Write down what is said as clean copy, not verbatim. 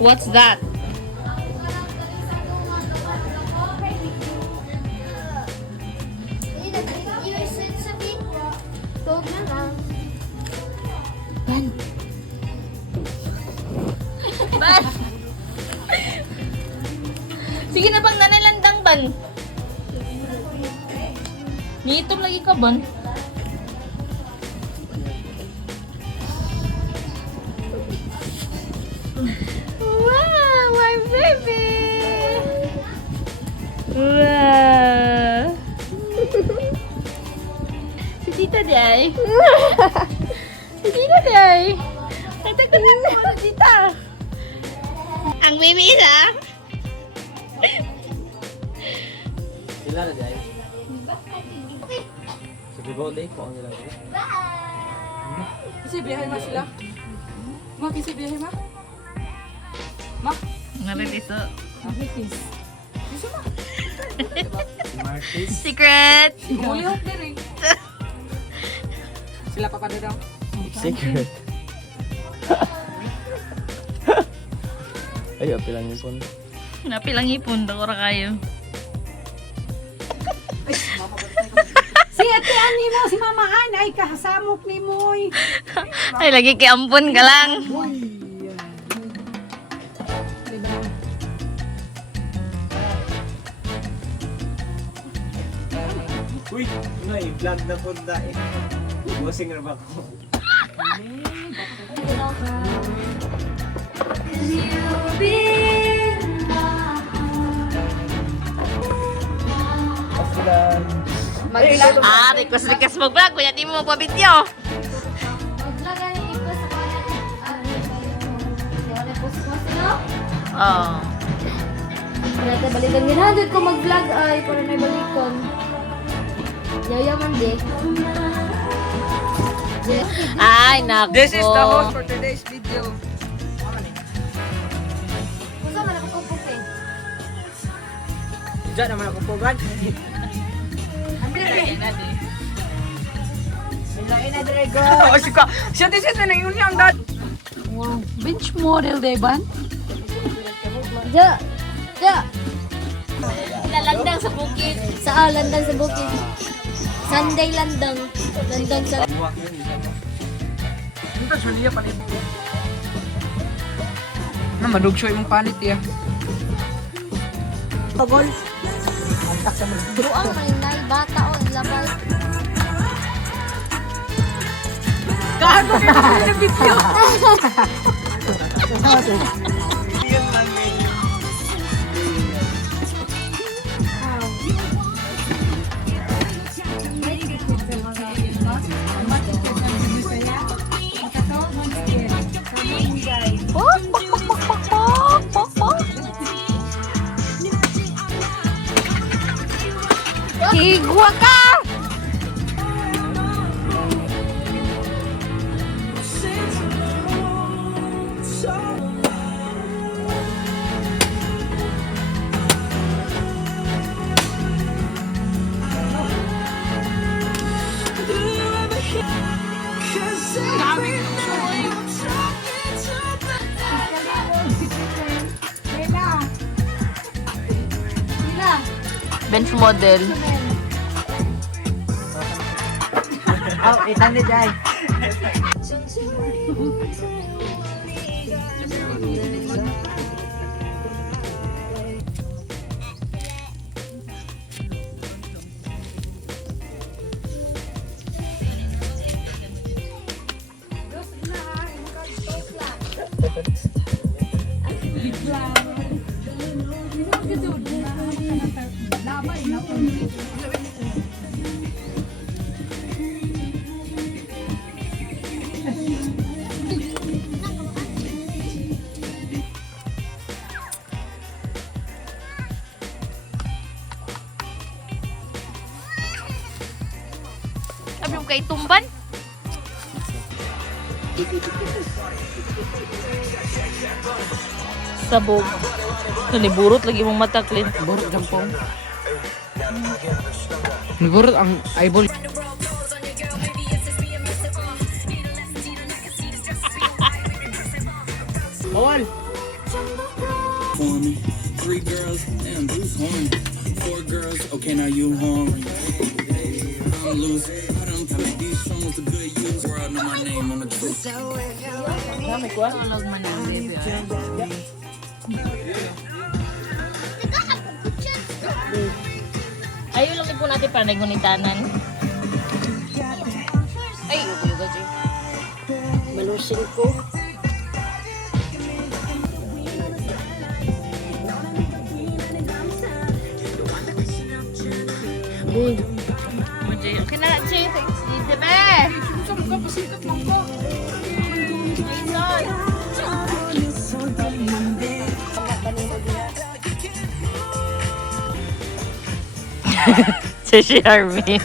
What's that? Ban! Sige na bang nanay landang ban? Niitom lagi ka ban? Wow, my baby! Wow! Si Tita Day! Si Tita Day! Nagtagdagan mo si Tita! Ang baby isa! Sila na dahil. Sabi ko, day po ang nila. Kasi biyahe ma sila. Ma, kasi biyahe ma? Ma? Naritis o. Martis. Bisa ma? Martis. Secret! Gulihok din eh. Sila pa kada daw. Secret. Ay, apilang yung phone. Napilang ipon, dakora kayo. Si ate ani mo, si Mama An, ay kahasamok ni Moy. Ay, lagi kiampon ka lang. Uy, may vlog na po dahil. Busing na ba ko? Ah, request mag-vlog. Kunya di mo magpa-video. Oh. Nata balikan ginagod ko mag-vlog ay para may balikon. Yayaman di. Ay, nako. This is the host for today's video. Kusa man ako kupok eh. Diyan naman ako po, Brad. Oh, siya din siya na yun yung dad. Wow, bench model day ban? Ja. Ja. Landang sa bukid. Sa landang sa bukid. Sunday landang. Landang sa Ito, suliya palit. Na, madugso yung palit ya. Pagol. Buang malinay bata o labal. Gago kayo sa video. Yun lang medyo. Higwa ka! Bench model. Oh, itan ni Jai. Sabi mo kay tumban? Sabog. Naliburot lagi mong mataklin. Burot jampong. Nagurot ang eyeball. Bawal. for me. 3 girls, damn, who's home? 4 girls, okay, now you home. I'm loose. I done played these songs to good use. Where I know my name on the truth. Tulog man ang baby. Ayaw lang po natin para nagunitanan. Ay, yugo Jay. Malusin ko. Jay, okay na, Jay. Sige, be. Saan ka? Pasikat lang ka. Si Charmin.